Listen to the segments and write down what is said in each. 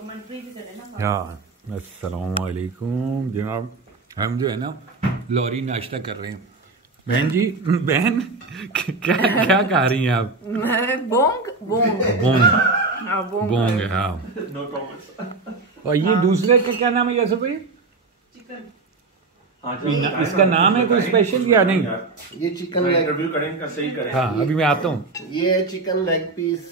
हाँ, अस्सलाम वालेकुम जनाब। हम जो है ना लॉरी नाश्ता कर रहे हैं। बहन जी, बहन क्या क्या खा रही हैं आप? बोंग बोंग बोंग बोंग है। हाँ, और ये दूसरे का क्या नाम है यासर भाई? इसका नाम है कोई स्पेशल या नहीं? ये चिकन लेग सही करें। हाँ, अभी मैं आता हूँ। ये चिकन लेग पीस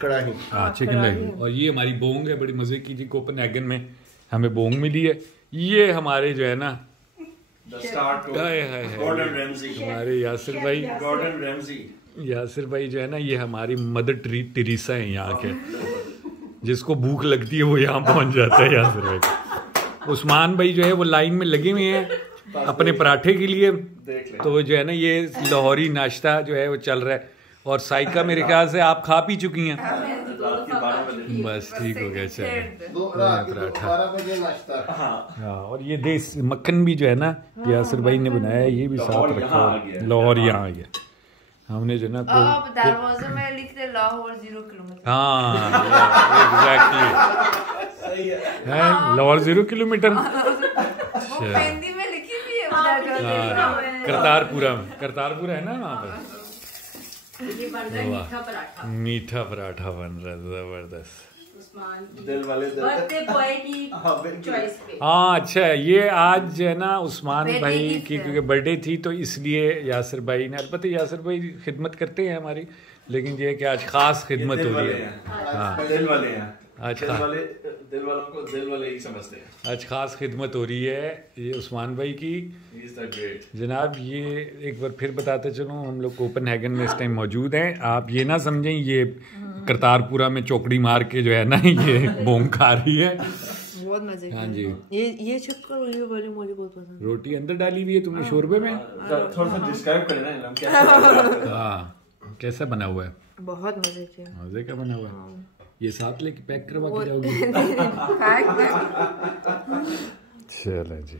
कढ़ाई। हाँ, चिकन लेग। और ये हमारी बोंग है, बड़ी मजे की जी। कोपेनहेगन में हमें बोंग मिली है। ये हमारे जो है ना हमारे यासिर भाई, यासिर भाई जो है ना, ये हमारी मदर टेरेसा है यहाँ के। जिसको भूख लगती है वो यहाँ पहुंच जाता है यासिर भाई। उस्मान भाई जो है वो लाइन में लगे हुए हैं अपने पराठे के लिए। तो जो है ना ये लाहौरी नाश्ता जो है वो चल रहा है। और साइका मेरे ख्याल से आप खा पी चुकी हैं। बस ठीक हो गया, चलो पराठा। हाँ, और ये देश मक्खन भी जो है ना यासिर भाई ने बनाया है, ये भी साथ रखा है। लाहौर यहाँ आ गया। हमने जो ना दरवाजे में लिखते लाहौर 0 किलोमीटर। हाँ, एग्जैक्टली है, लाहौर 0 किलोमीटर। हिंदी में लिखी भी है। करतारपुरा है ना वहाँ पर। ये बन रहा है मीठा पराठा। मीठा पराठा बन रहा है, जबरदस्त। दिल वाले बर्थडे बॉय की चॉइस पे। हाँ, अच्छा, ये आज जो है ना उस्मान भाई की क्योंकि बर्थडे थी तो इसलिए यासिर भाई ने, अलबत्ते यासिर भाई खिदमत करते हैं हमारी, लेकिन ये कि आज खास खिदमत हो रही है। हाँ, दिल वाले हैं। आज दिल वालों को दिल वाले ही समझते हैं। आज खास खिदमत हो रही है ये उस्मान भाई की। जनाब, ये एक बार फिर बताते चलूँ, हम लोग कोपेनहेगन में इस टाइम मौजूद हैं। आप ये ना समझें ये करतारपुरा में चौकड़ी मार के जो है ना ये बोंग खा रही है। बहुत मजे। हाँ जी, ये चक्कर ये वाली मुझे बहुत पसंद। रोटी अंदर डाली हुई है तुमने शोरबे में। थोड़ा सा डिस्क्राइब करें ना कैसे। हाँ, कैसा बना हुआ है? बहुत मजे के। मजे का बना हुआ है। ये साथ लेके पैक करवा के जाओगी? चलो जी।